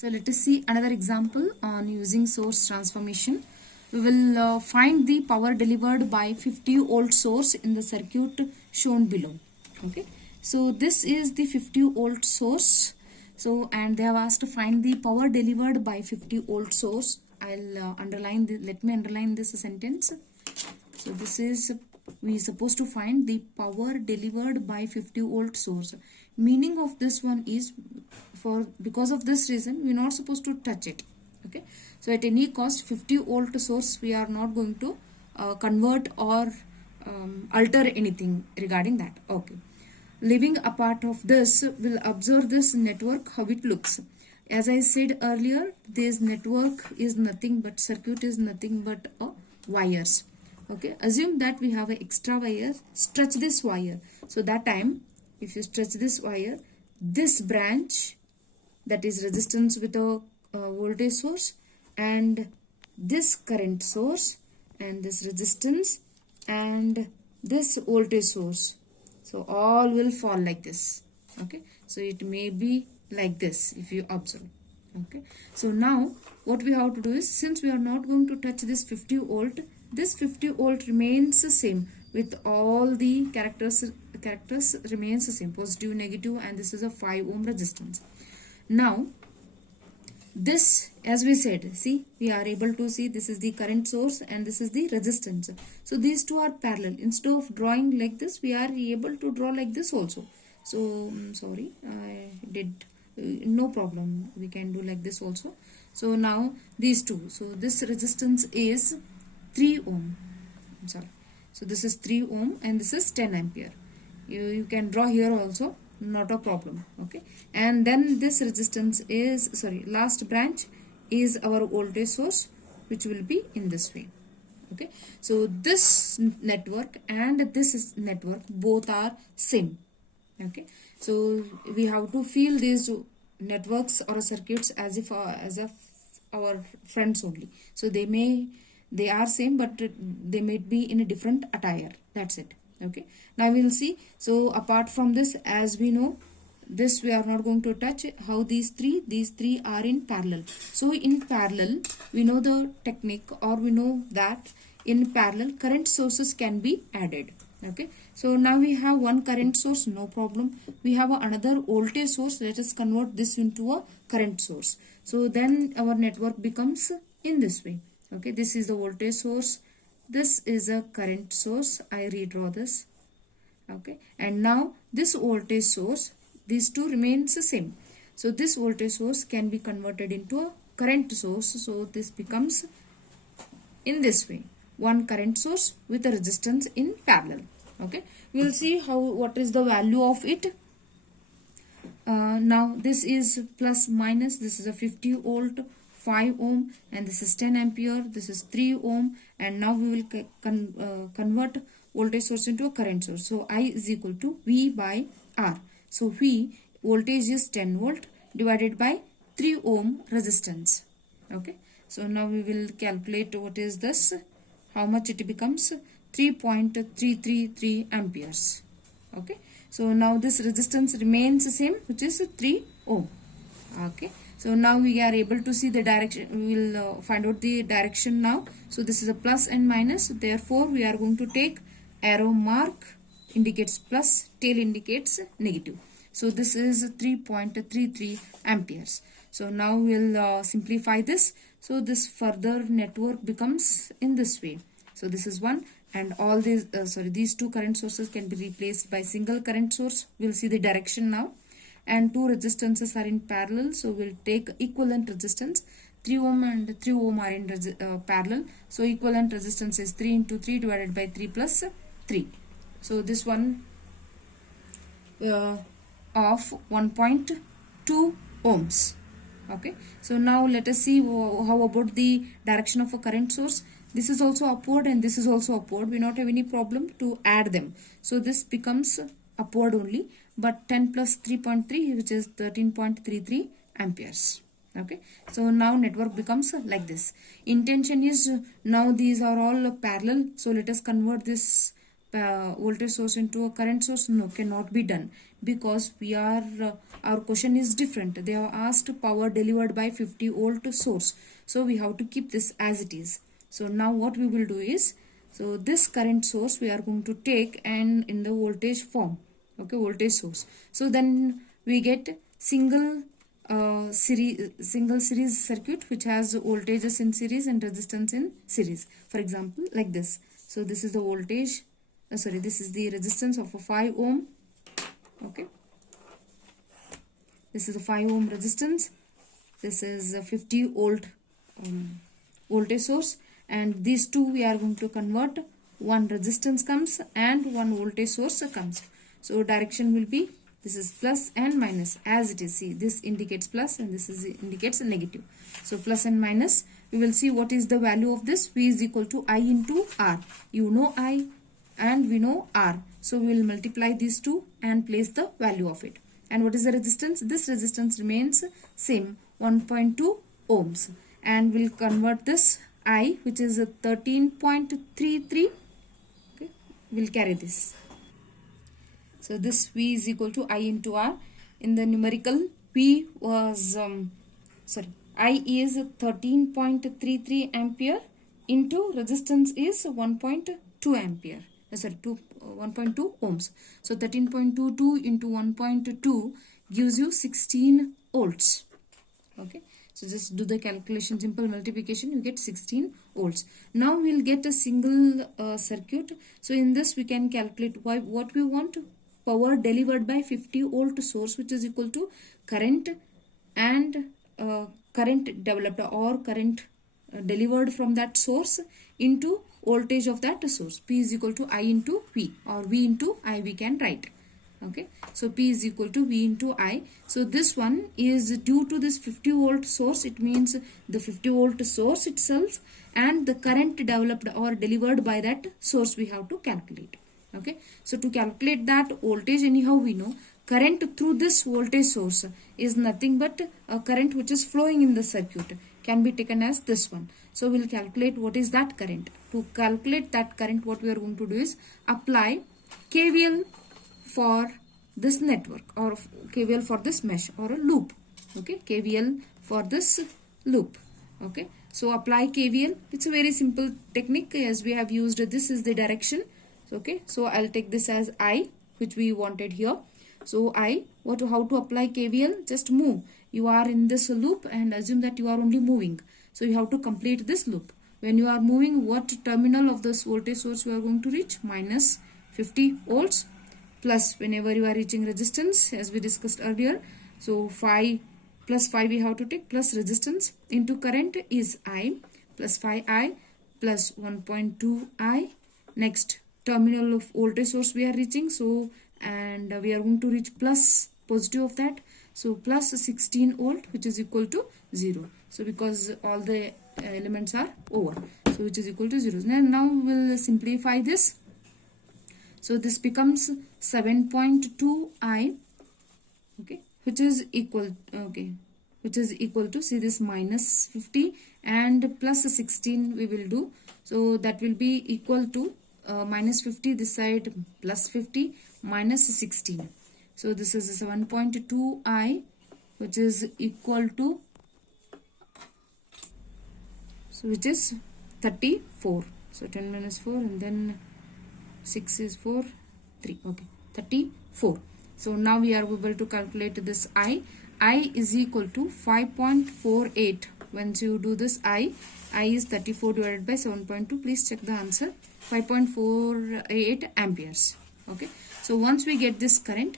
So let us see another example on using source transformation. We will find the power delivered by 50 volt source in the circuit shown below. Okay, so this is the 50 volt source. So and they have asked to find the power delivered by 50 volt source. I'll underline the, let me underline this sentence. So this is, we are supposed to find the power delivered by 50 volt source. Meaning of this one is, because of this reason we are not supposed to touch it. Okay, so at any cost 50 volt source we are not going to convert or alter anything regarding that. Okay, leaving a part of this, we'll observe this network, how it looks. As I said earlier, this network is nothing but, circuit is nothing but wires. Okay, assume that we have an extra wire, stretch this wire. So that time, if you stretch this wire, this branch, that is resistance with a voltage source, and this current source, and this resistance, and this voltage source. So all will fall like this. Okay, so it may be like this if you observe. Okay, so now what we have to do is, since we are not going to touch this 50 volt, this 50 volt remains the same with all the characters remains the same, positive, negative, and this is a 5 ohm resistance. Now this, as we said, see, we are able to see this is the current source and this is the resistance. So these two are parallel. Instead of drawing like this, we are able to draw like this also. So sorry, I did no problem, we can do like this also. So now these two, so this resistance is 3 ohm, I'm sorry, so this is 3 ohm and this is 10 ampere. You can draw here also, not a problem. Okay, and then this resistance is, sorry, last branch is our voltage source, which will be in this way. Okay, so this network and this network both are same. Okay, so we have to feel these networks or circuits as if our friends only. So they are same, but they may be in a different attire. That's it. Okay, now we will see. So apart from this, as we know, this we are not going to touch. How these three are in parallel. So in parallel, we know the technique, or we know that in parallel current sources can be added. Okay, so now we have one current source, no problem. We have another voltage source. Let us convert this into a current source. So then our network becomes in this way. Okay, this is the voltage source, this is a current source. I redraw this. Okay, and now this voltage source, these two remains the same. So this voltage source can be converted into a current source. So this becomes in this way, one current source with a resistance in parallel. Okay, we will see what is the value of it. Now this is plus minus, this is a 50 volt, 5 ohm, and this is 10 ampere, this is 3 ohm, and now we will convert voltage source into a current source. So I is equal to V by R. So V, voltage is 10 volt divided by 3 ohm resistance. Okay, so now we will calculate what is this, how much it becomes, 3.333 amperes. Okay, so now this resistance remains the same, which is 3 ohm. Okay, so now we are able to see the direction. We will find out the direction now. So this is a plus and minus, therefore we are going to take arrow mark indicates plus, tail indicates negative. So this is 3.33 amperes. So now we will simplify this. So this further network becomes in this way. So this is one, and all these these two current sources can be replaced by single current source. We will see the direction now. And two resistances are in parallel, so we'll take equivalent resistance. 3 ohm and 3 ohm are in parallel, so equivalent resistance is 3 into 3 divided by 3 plus 3. So this one of 1.2 ohms. Okay, so now let us see how about the direction of a current source. This is also upward and this is also upward. We not have any problem to add them. So this becomes upward only, but 10 plus 3.3, which is 13.33 amperes. Okay, so now network becomes like this. Intention is, now these are all parallel, so let us convert this voltage source into a current source? No, cannot be done, because we are our question is different. They have asked power delivered by 50 volt source, so we have to keep this as it is. So now what we will do is, so this current source we are going to take and in the voltage form, okay, voltage source. So then we get single series circuit which has voltages in series and resistance in series. For example, like this. So this is the voltage, this is the resistance of a 5 ohm. Okay, this is a 5 ohm resistance. This is a 50 volt voltage source, and these two we are going to convert. One resistance comes and one voltage source comes. So direction will be, this is plus and minus as it is. See, this indicates plus and this indicates negative. So plus and minus, we will see what is the value of this. V is equal to I into R. You know I and we know R. So we will multiply these two and place the value of it. And what is the resistance? This resistance remains same, 1.2 ohms. And we'll convert this I, which is 13.33. Okay, we'll carry this. So this V is equal to I into R. In the numerical, V was, I is 13.33 ampere into resistance is 1.2 ampere. 1.2 ohms. So 13.22 into 1.2 gives you 16 volts. Okay. So just do the calculation, simple multiplication, you get 16 volts. Now we'll get a single circuit. So in this we can calculate what we want. Power delivered by 50 volt source, which is equal to current and current developed or current delivered from that source into voltage of that source. P is equal to I into V, or V into I we can write. Okay, so P is equal to V into I. So this one is due to this 50 volt source. It means the 50 volt source itself and the current developed or delivered by that source we have to calculate. Okay, so to calculate that voltage, anyhow we know current through this voltage source is nothing but a current which is flowing in the circuit, can be taken as this one. So we'll calculate what is that current. To calculate that current, what we are going to do is apply KVL for this network, or KVL for this mesh or a loop. Okay, KVL for this loop. Okay, so apply KVL. It's a very simple technique, as we have used. This is the direction. Okay, so I'll take this as I, which we wanted here. So I, how to apply KVL? Just move. You are in this loop and assume that you are only moving. So you have to complete this loop. When you are moving, what terminal of this voltage source you are going to reach? Minus 50 volts. Plus, whenever you are reaching resistance, as we discussed earlier, so 5 plus 5 we have to take, plus resistance into current is I, plus 5I plus 1.2 I. Next, terminal of voltage source we are reaching, so and we are going to reach plus positive of that, so plus 16 volt, which is equal to 0. So because all the elements are over, so which is equal to 0. Now we will simplify this. So this becomes 7.2 I, okay, which is equal, which is equal to, see this minus 50 and plus 16 we will do. So that will be equal to minus 50 this side, plus 50 minus 16. So this is 7.2 I, which is equal to, so which is 34. So 10 minus 4 and then 6 is 4, 3. Okay, 34. So now we are able to calculate this I. I is equal to 5.48. Once you do this I is 34 divided by 7.2. Please check the answer. 5.48 amperes. Okay. So once we get this current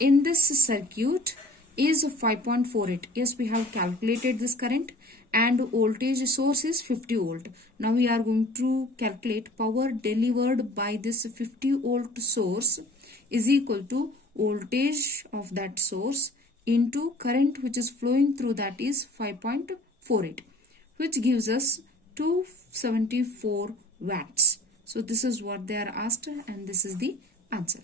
in this circuit is 5.48. Yes, we have calculated this current, and voltage source is 50 volt. Now we are going to calculate power delivered by this 50 volt source is equal to voltage of that source into current which is flowing through, that is 5.48, which gives us 274 watts. So this is what they are asked, and this is the answer.